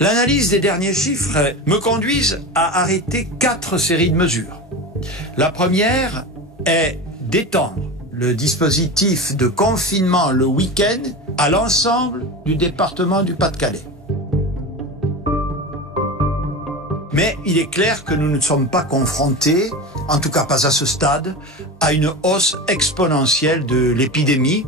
L'analyse des derniers chiffres me conduise à arrêter 4 séries de mesures. La première est d'étendre le dispositif de confinement le week-end à l'ensemble du département du Pas-de-Calais. Mais il est clair que nous ne sommes pas confrontés, en tout cas pas à ce stade, à une hausse exponentielle de l'épidémie,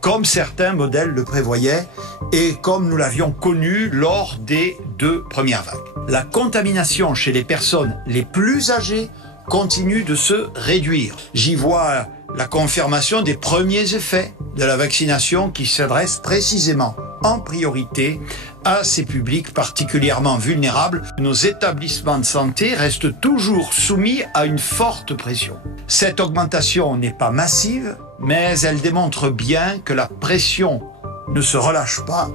comme certains modèles le prévoyaient et comme nous l'avions connu lors des 2 premières vagues. La contamination chez les personnes les plus âgées continue de se réduire. J'y vois la confirmation des premiers effets de la vaccination qui s'adresse précisément en priorité à ces publics particulièrement vulnérables. Nos établissements de santé restent toujours soumis à une forte pression. Cette augmentation n'est pas massive, mais elle démontre bien que la pression ne se relâche pas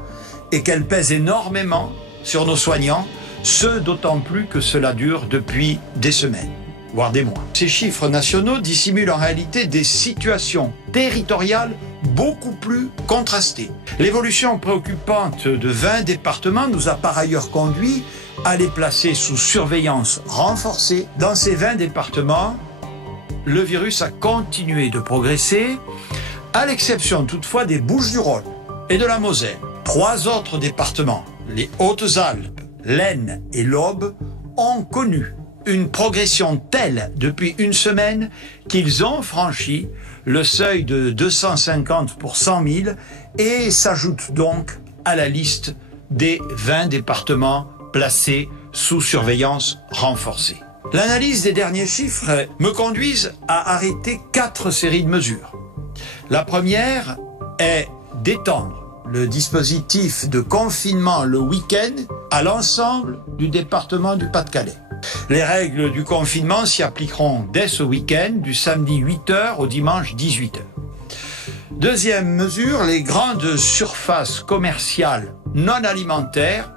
et qu'elle pèse énormément sur nos soignants, ce d'autant plus que cela dure depuis des semaines, voire des mois. Ces chiffres nationaux dissimulent en réalité des situations territoriales beaucoup plus contrastées. L'évolution préoccupante de 20 départements nous a par ailleurs conduit à les placer sous surveillance renforcée. Dans ces 20 départements, le virus a continué de progresser, à l'exception toutefois des Bouches-du-Rhône et de la Moselle. 3 autres départements, les Hautes-Alpes, l'Aisne et l'Aube, ont connu une progression telle depuis une semaine qu'ils ont franchi le seuil de 250 pour 100 000 et s'ajoutent donc à la liste des 20 départements placés sous surveillance renforcée. L'analyse des derniers chiffres me conduise à arrêter 4 séries de mesures. La première est d'étendre le dispositif de confinement le week-end à l'ensemble du département du Pas-de-Calais. Les règles du confinement s'y appliqueront dès ce week-end, du samedi 8h au dimanche 18h. Deuxième mesure, les grandes surfaces commerciales non alimentaires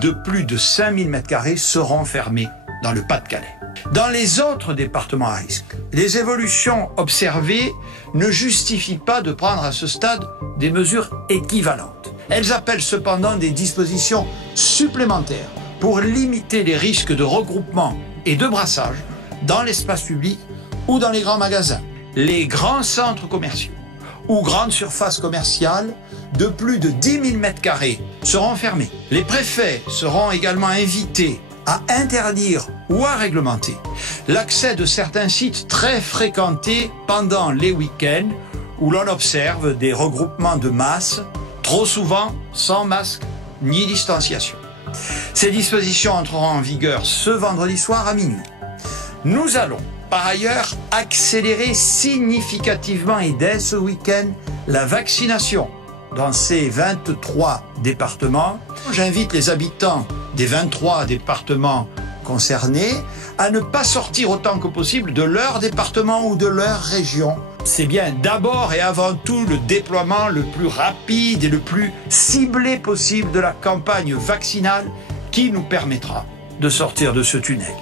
de plus de 5000 m² seront fermées dans le Pas-de-Calais. Dans les autres départements à risque, les évolutions observées ne justifient pas de prendre à ce stade des mesures équivalentes. Elles appellent cependant des dispositions supplémentaires pour limiter les risques de regroupement et de brassage dans l'espace public ou dans les grands magasins. Les grands centres commerciaux ou grandes surfaces commerciales de plus de 10 000 m² seront fermés. Les préfets seront également invités à interdire ou à réglementer l'accès de certains sites très fréquentés pendant les week-ends où l'on observe des regroupements de masse, trop souvent sans masque ni distanciation. Ces dispositions entreront en vigueur ce vendredi soir à minuit. Nous allons par ailleurs accélérer significativement et dès ce week-end la vaccination dans ces 23 départements. J'invite les habitants des 23 départements concernés à ne pas sortir autant que possible de leur département ou de leur région. C'est bien d'abord et avant tout le déploiement le plus rapide et le plus ciblé possible de la campagne vaccinale qui nous permettra de sortir de ce tunnel.